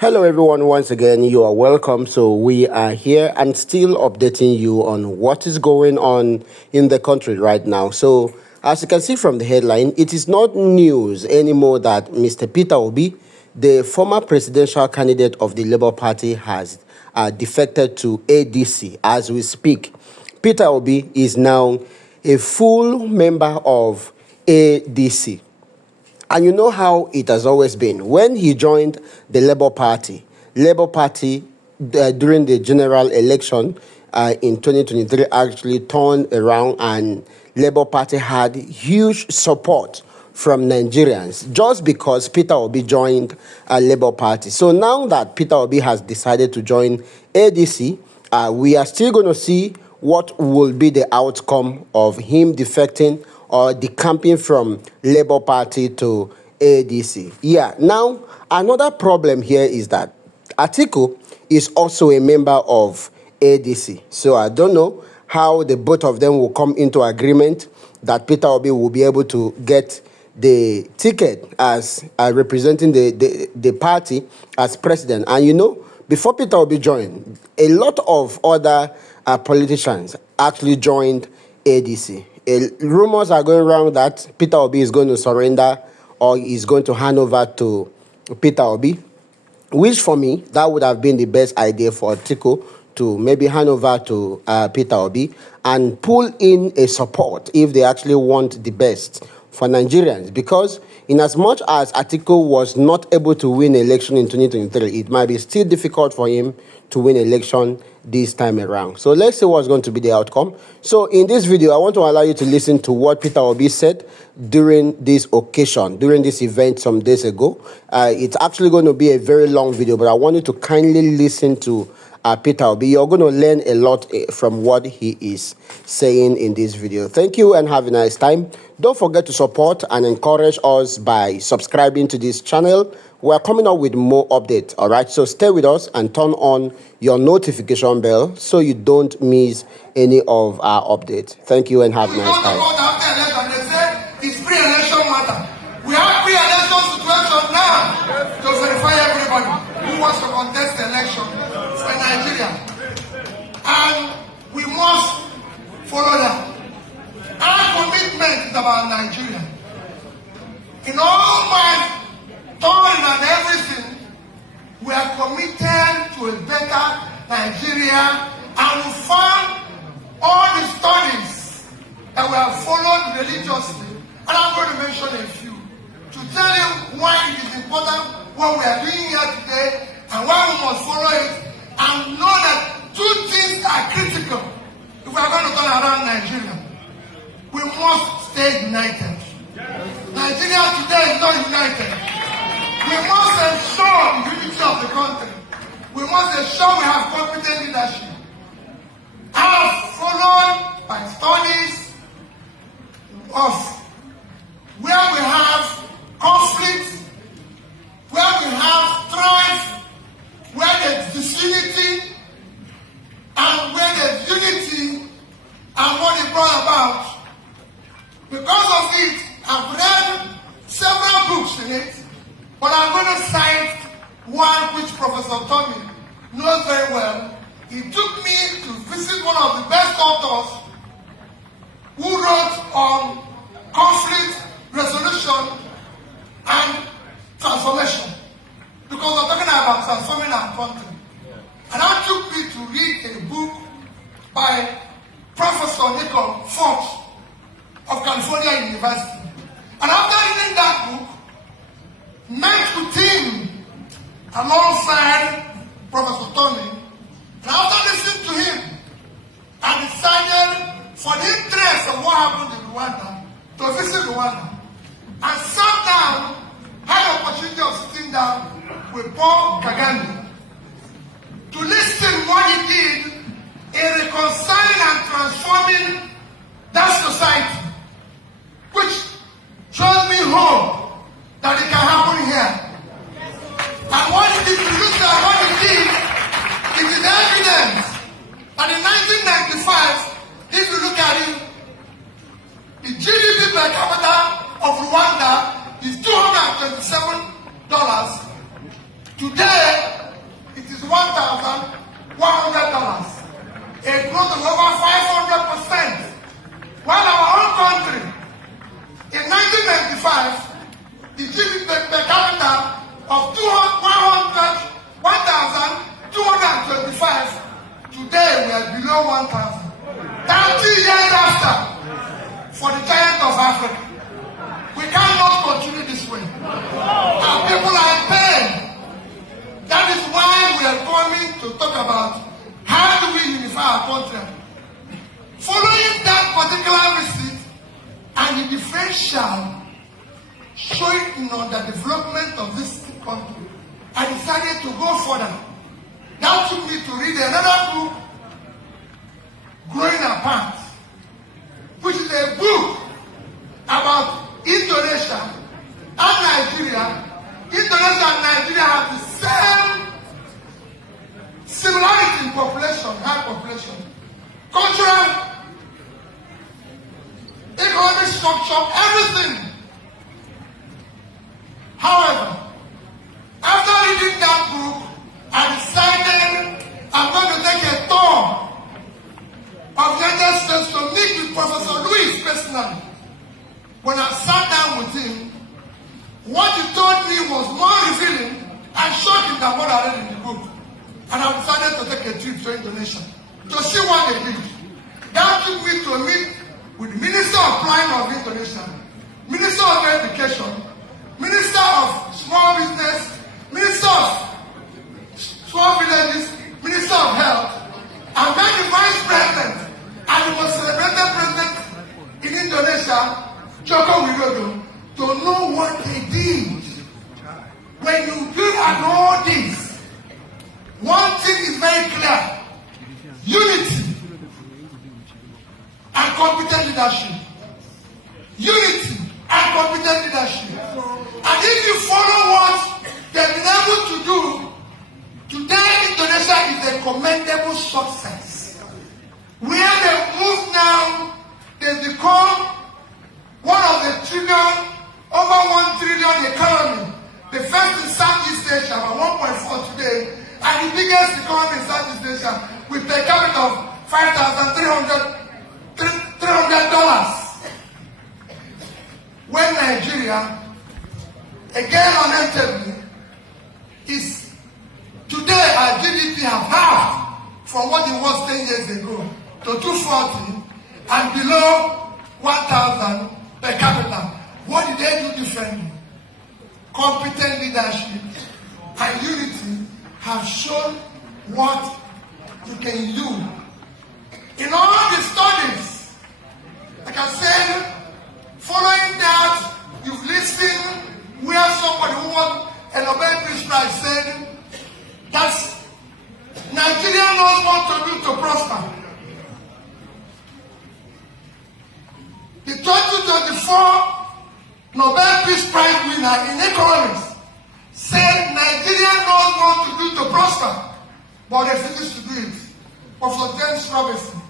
Hello everyone, once again you are welcome. So we are here and still updating you on what is going on in the country right now. So as you can see from the headline, it is not news anymore that Mr. Peter Obi, the former presidential candidate of the Labour Party, has defected to ADC. As we speak, Peter Obi is now a full member of ADC. And you know how it has always been. When he joined the Labour Party during the general election in 2023 actually turned around, and Labour Party had huge support from Nigerians just because Peter Obi joined Labour Party. So now that Peter Obi has decided to join ADC, we are still going to see what will be the outcome of him defecting or decamping from Labour Party to ADC. Yeah, now another problem here is that Atiku is also a member of ADC. So I don't know how the both of them will come into agreement that Peter Obi will be able to get the ticket as representing the party as president. And you know, before Peter Obi joined, a lot of other politicians actually joined ADC. Rumors are going around that Peter Obi is going to surrender or is going to hand over to Peter Obi, which for me, that would have been the best idea for Atiku to maybe hand over to Peter Obi and pull in a support if they actually want the best for Nigerians. Because in as much as Atiku was not able to win election in 2023, it might be still difficult for him to win election this time around. So let's see what's going to be the outcome. So in this video, I want to allow you to listen to what Peter Obi said during this occasion, during this event some days ago. It's actually going to be a very long video, but I want you to kindly listen to Peter Obi. You're going to learn a lot from what he is saying in this video. Thank you and have a nice time. Don't forget to support and encourage us by subscribing to this channel. We're coming up with more updates, all right? So stay with us and turn on your notification bell so you don't miss any of our updates. Thank you and have a nice time. It's pre-election matter. We have pre-election situation now to verify everybody who wants to contest the election for Nigeria. And we must follow that. Our commitment is about Nigeria. In all my thought and everything, we are committed to a better Nigeria, and we found all the studies that we have followed religiously. And I'm going to mention a few to tell you why it is important what we are doing here today and why we must follow it, and know that two things are critical if we are going to turn around Nigeria. We must stay united. Nigeria today is not united. We must ensure the unity of the country. We must ensure we have competent leadership. I have followed by studies of where we have conflict, where we have strife, where there's disunity, and where there's unity, and what it brought about. Because of it, I've read several books in it, but I'm going to cite one which Professor Tommy knows very well. He took me to visit one of the best authors who wrote on conflict resolution and transformation. Because we're talking about transforming our country. And that took me to read a book by Professor Nicole Fox of California University. And after reading that book, met with him alongside Professor Tony, and after listening to him, I decided, for the interest of what happened in Rwanda, to visit Rwanda. And sat down, had the opportunity of sitting down with Paul Kagame to listen what he did in reconciling and transforming that society, which showed me hope that it can happen here. And what he did, to look at what he did, it is evidence. And in 1995, if you look at it, the GDP per capita of Rwanda is $227. Today, a growth of over 500%. While our own country, in 1995, the GDP per capita of 1,225, today we are below 1,000. 30 years after, for the giant of Africa. We cannot continue this way. Our people are in pain. That is why we are coming to talk about how do we unify our country. Following that particular visit and the differential showing the development of this country, I decided to go further. That took me to read another book, Growing Apart, which is a book about Indonesia and Nigeria. Indonesia and Nigeria have the same similarity in population, high population, cultural, economic structure, everything. However, after reading that book, I decided I'm going to take a tour of the United States to meet with Professor Louis personally. When I sat down with him, what he told me was more revealing and shocking than what I read in the book. And I decided to take a trip to Indonesia to see what they did. That took me to meet with the Minister of Planning of Indonesia, Minister of Education, Minister of Small Business, Minister of Small Villages, Minister of Health, and then the Vice President and the most celebrated president in Indonesia, Joko Widodo, to know what they did. When you look at all this, one thing is very clear: unity and competent leadership. Unity and competent leadership. And if you follow what they've been able to do, today Indonesia is a commendable success. Where they move now, they become one of the over 1 trillion economy. The first in Southeast Asia, about 1.4 today, and the biggest economy in Southeast Asia with per capita of $5,300. When Nigeria, again lamentably, is today our GDP have halved from what it was 10 years ago to 240 and below 1,000 per capita. What did they do differently? Competent leadership and unity have shown what you can do. In all the studies, like I said, following that, you've listened where somebody who won a Nobel Peace Prize said that Nigeria knows what to do to prosper. The 2024 Nobel Peace Prize winner in economics said Nigeria knows what to do to prosper, but refuses to do it. Professor James Robinson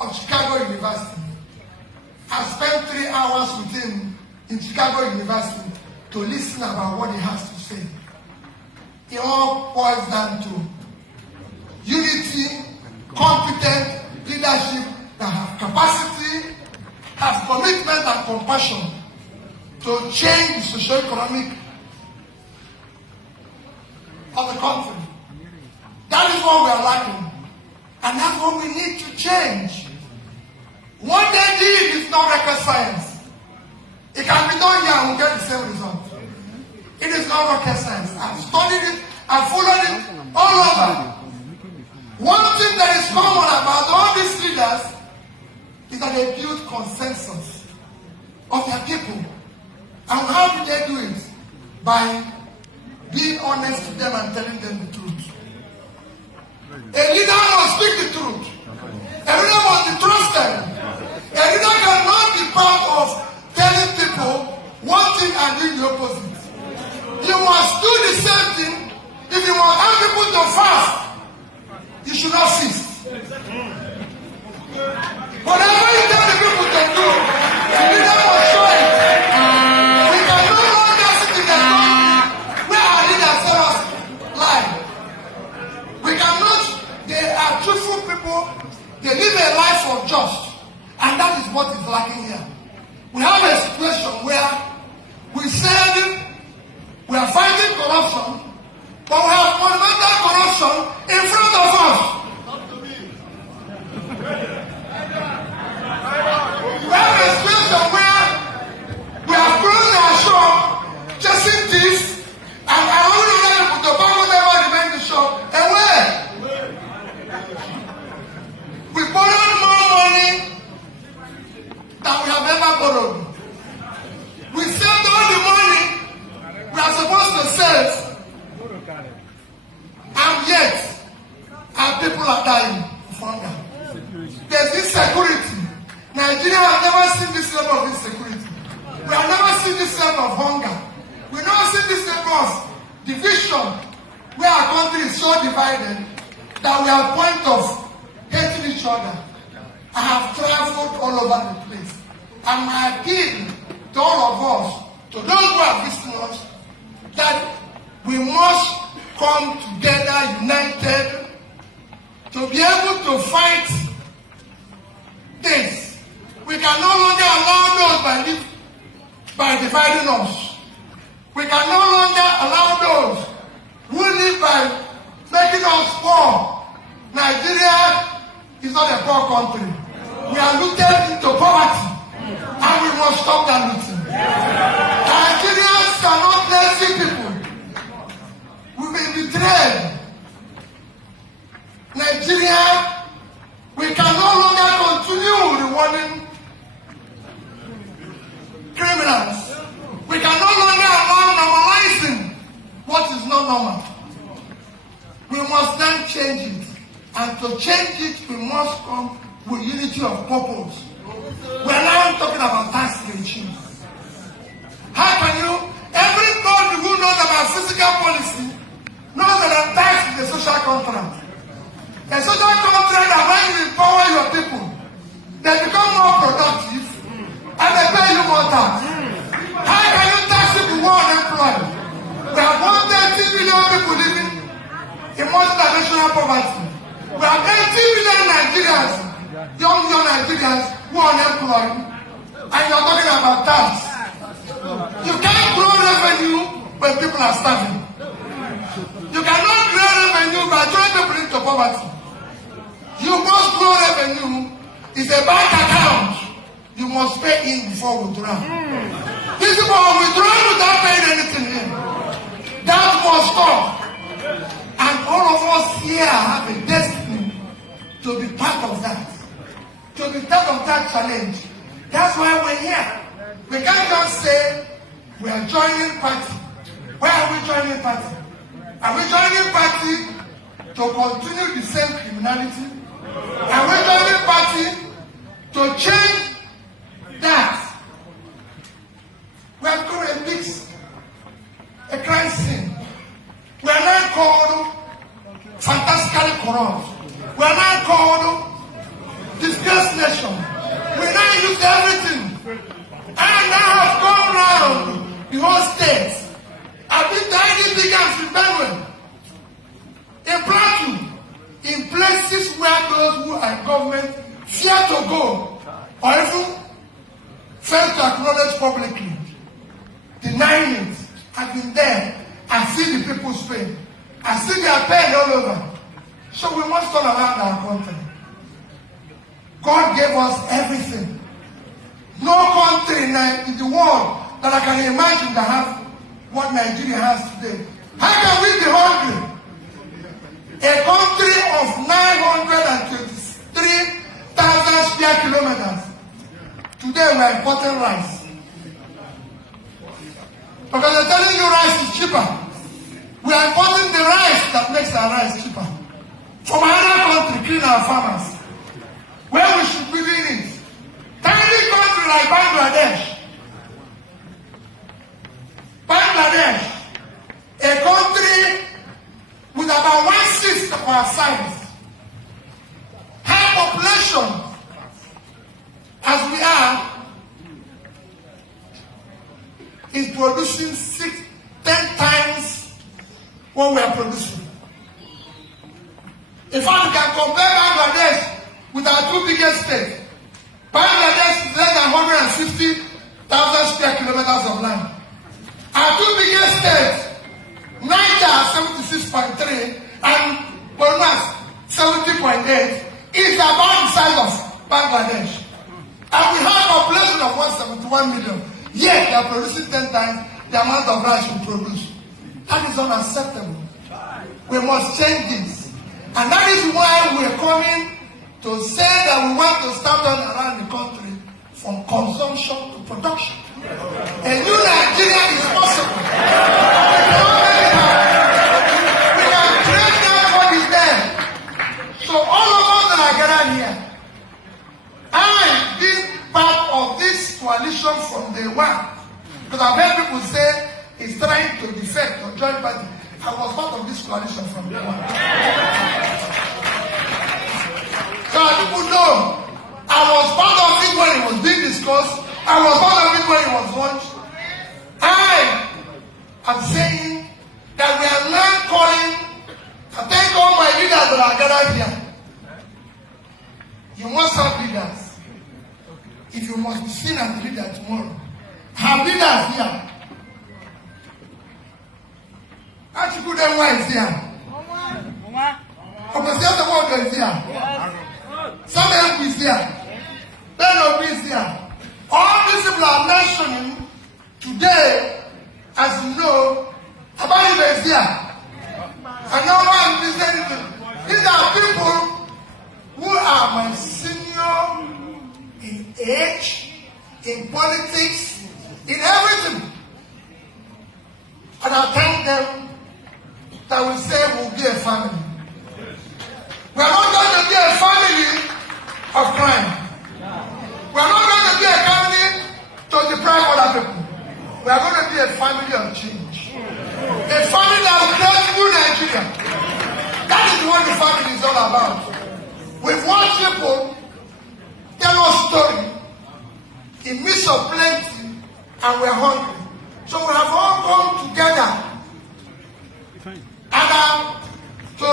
of Chicago University. I spent 3 hours with him in Chicago University to listen about what he has to say. It all boils down to unity, competent leadership that have capacity, have commitment and compassion to change the socio-economic of the country. That is what we are lacking. And that's what we need to change. What they did is not rocket science. It can be done here and we'll get the same result. It is not rocket science. I've studied it, I've followed it all over. One thing that is common about all these leaders is that they build consensus of their people. And how do they do it? By being honest to them and telling them the truth. A leader must speak the truth. A leader must be trusted. A leader cannot be part of telling people one thing and doing the opposite. You must do the same thing. If you want other people to fast, you should not feast. Whatever you tell the people to do, the leader must show it. We can no longer sit in the country where our leaders tell us lie. people are dying of hunger. There's insecurity. Nigeria has never seen this level of insecurity. We have never seen this level of hunger. We never seen this level of division, where our country is so divided that we are at point of hating each other. I have traveled all over the place. And my appeal to all of us, to those who are visiting us, that we must come together united to be able to fight this. We can no longer allow those by dividing us. We can no longer allow those who live by making us poor. Nigeria is not a poor country. We are looted into poverty, and we must stop that looting. Nigerians are not lazy people. We've been betrayed. Nigeria, we can no longer continue rewarding criminals. We can no longer allow normalizing what is not normal. We must then change it. And to change it, we must come with unity of purpose. We are now talking about tax regime. How can you, everybody who knows about physical policy knows that tax is a social contract. A social contract that when you empower your people, they become more productive and they pay you more tax. How can you tax people who are unemployed? We have 130 million people living in multinational poverty. We have 80 million Nigerians, young Nigerians who are unemployed, and you're talking about tax. You can't grow revenue when people are starving. You cannot grow revenue by throwing people into poverty. You must grow revenue. It's a bank account. You must pay in before withdrawal. These people are withdrawing without paying anything in. That must stop. And all of us here have a destiny to be part of that. To be part of that challenge. That's why we're here. We can't just say we are joining party. Why are we joining party? Are we joining party to continue the same criminality? Are we joining party to change that? We have got a mix, a crime scene. We are not called fantastically corrupt. We are not called disgraced nation. We now use everything. And I have gone round the whole state. I've been to IDP camps in Benue, in Plateau, in places where those who are in government fear to go, or even fail to acknowledge publicly, denying it. I've been there. I see the people's pain. I see their pain all over. So we must turn around our country. God gave us everything. No country in the world that I can imagine that have what Nigeria has today. How can we be hungry? A country of 923,000 square kilometers. Today we are importing rice. Because they're telling you rice is cheaper. We are importing the rice that makes our rice cheaper. From another country, killing our farmers. Where we should be doing it. Tiny country like Bangladesh. Bangladesh, a country with about 1/6 of our size, high population as we are, is producing 10 times what we are producing. In fact, we can compare Bangladesh with our two biggest states. Bangladesh is less than 150,000 square kilometers of land. Our two biggest states, Niger 76.3 and Borno 70.8, is about the size of Bangladesh. And we have a population of 171 million. Yet they are producing 10 times the amount of rice we produce. That is unacceptable. We must change this. And that is why we are coming to say that we want to start on around the country from consumption to production. A new Nigeria is possible. We can create that what is there. So Because I've heard people say he's trying to defect or join party. I was part of this coalition from day one. So people know I was part of it when it was being discussed. I was part of it when it was launched. I am saying that we are now calling, I thank all my leaders that are gathered here. You must have leaders. If you must be seen as a leader tomorrow, have leaders here. Actually, them why is here. Opposition the world is here. Some MP is here. Ben is here. All these people are mentioning today, as you know, about is here. And no one is anything. These are people who are my senior in age, in politics, in everything. And I thank them that we say we'll be a family. We are not going to be a family of crime. We are not going to be a family to deprive other people. We are going to be a family of change. A family that will create new Nigeria. That is what the family is all about. We've watched people tell us story in midst of plenty and we're hungry. So we have all come together and to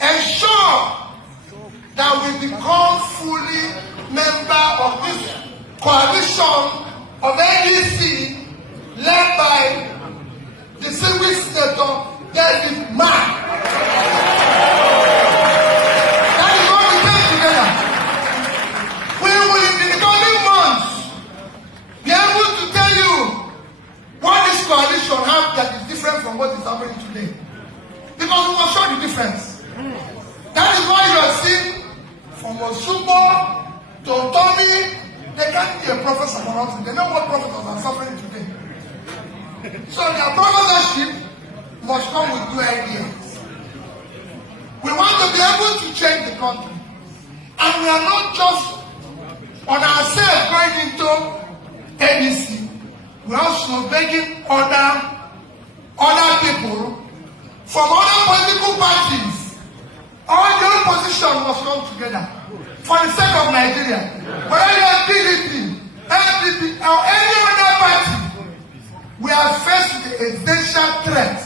ensure that we become fully member of this coalition of ADC led by the distinguished senator David Mark. That is what we came together. We will in the coming months be able to tell you what this coalition has that is different from what is happening today. Because we will show the difference. That is why you are seeing from Osubo to Tommy, they can't be a prophet among us. They know what prophets are suffering today. So their prophecy must come with new ideas. We want to be able to change the country. And we are not just on ourselves going into ADC. We are also begging other people from other political parties. All the opposition must come together for the sake of Nigeria. Whether you are PDP, NPP, or any other party, we are faced with the essential threat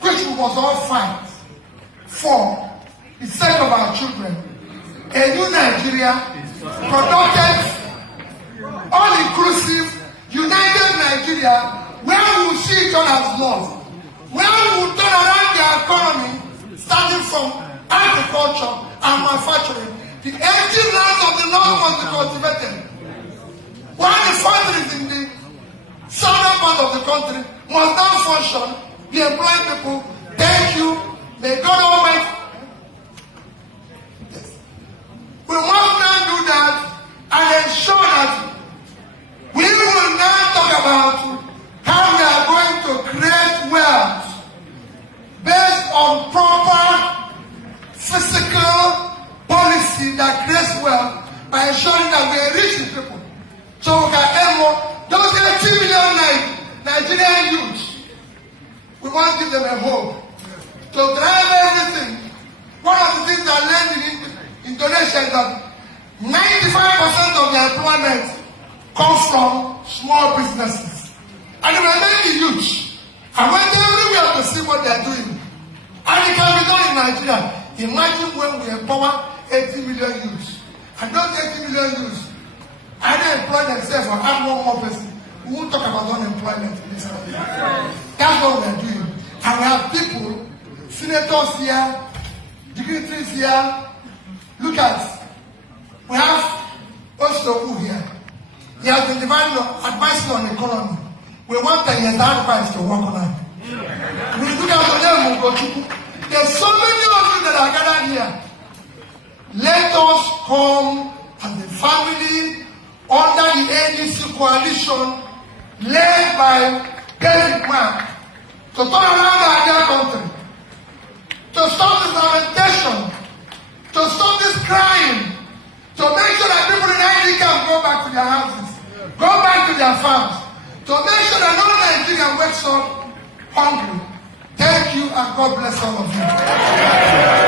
which we must all fight for the sake of our children. A new Nigeria, productive, all-inclusive, united Nigeria, where we will see each other as love, where we will turn around the economy, starting from agriculture and manufacturing. The empty lands of the north must be cultivated. While the factories in the southern part of the country must now function, be employing people. Thank you. May God Almighty. We must now do that and ensure that we will now talk about how we are going to create wealth based on proper physical policy that creates wealth by ensuring that we enrich the people. So we can earn more. Those 80 million Nigerian youths, we want to give them a hope to drive everything. One of the things I learned in Indonesia is that 95% of the employment comes from small businesses. And they were mainly youths. I went everywhere to see what they are doing. And it can be done in Nigeria. Imagine when we empower 80 million youths. And those 80 million youths either employ themselves or add one more person. We won't talk about unemployment in this country. That's what we are doing. And we have people, senators here, dignitaries here. Look at, we have Oslobu here. He has been advising on economy. We want the entire advice to work on it. We look at them, there's so many of you that are gathered here. Let us come as a family under the ADC coalition led by David Mark to turn around the Nigerian country, to stop this lamentation, to stop this crime, to make sure that people in ID camp go back to their houses, go back to their farms, up hungry. Thank you and God bless all of you.